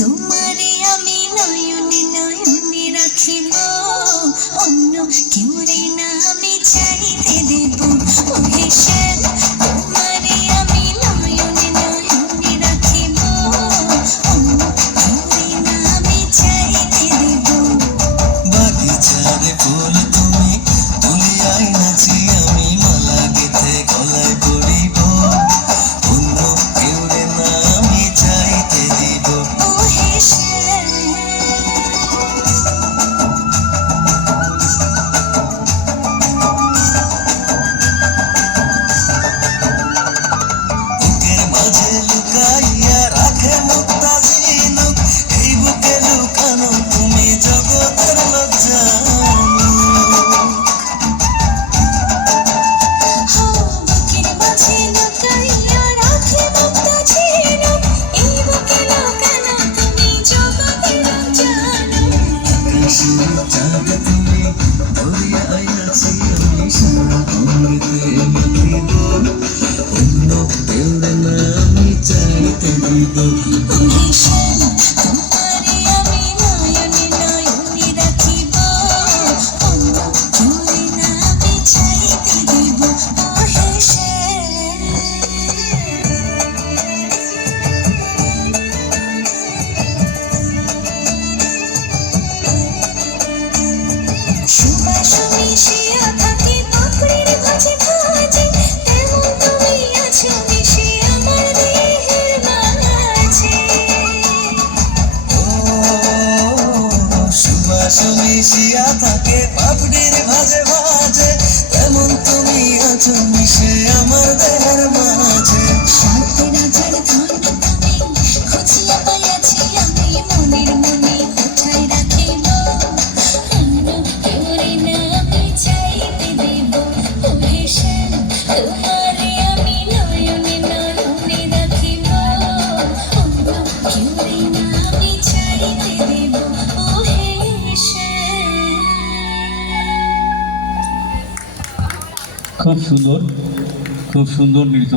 তোমারে আমি নয়নে নয়নে রাখিব, অন্য কেউরে না আমি চাইতে দেব। ওহে শ্যাম, তোমারে আমি নয়নে নয়নে রাখিব, অন্য কেউরে না আমি চাইতে দেব। বাগিচার ফুল তুমি তুলিয়াই নাচি আমি মালা গেথে গলায় পরিব, অন্য কেউরে না আমি চাইতে দিব। ওহে শ্যাম, বুকের মাঝে লুকাইয়া রাখে মুক্তা ঝিনুক, এই বুকে লুকানো তুমি জগতের লোক জানো। বুকের মাঝে লুকাইয়া রাখে মুক্তা ঝিনুক, এই বুকে লুকানো তুমি জগতের জানো। আকাশের চাঁদ তুমি ধরিয়া আইনাছি আমি সারা অমৃতে মাখিব, অন্য কেউরে না আমি চাইতে দিব। ওহে শ্যাম, তোমারে আমি নয়নে নয়নে রাখিব, অন্য কেউরে না আমি চাইতে দেব। ওহে শ্যাম, সুবাস মিশিয়া থাকে পাপড়ির ভাঁজে ভাঁজে, তেমন তুমি আছো মিশে আমার দেহের মাঝে। সুবাস মিশিয়া থাকে পাপড়ির ভাজে ভাজে, তেমন তুমি আছো মিশে আমার দেহের মাঝে। সাথে রাজার ধন তুমি খুঁজিয়া পাইয়াছি আমি মনের মনে কোথায় রাখিব, অন্য কেউরে না আমি চাইতে দেব। ওহে শ্যাম, তোমারে আমি নয়নে নয়নে রাখিব, অন্য কেউরে না আমি চাইতে দেব। ওহে শ্যাম। খুব সুন্দর, খুব সুন্দর নৃত্য।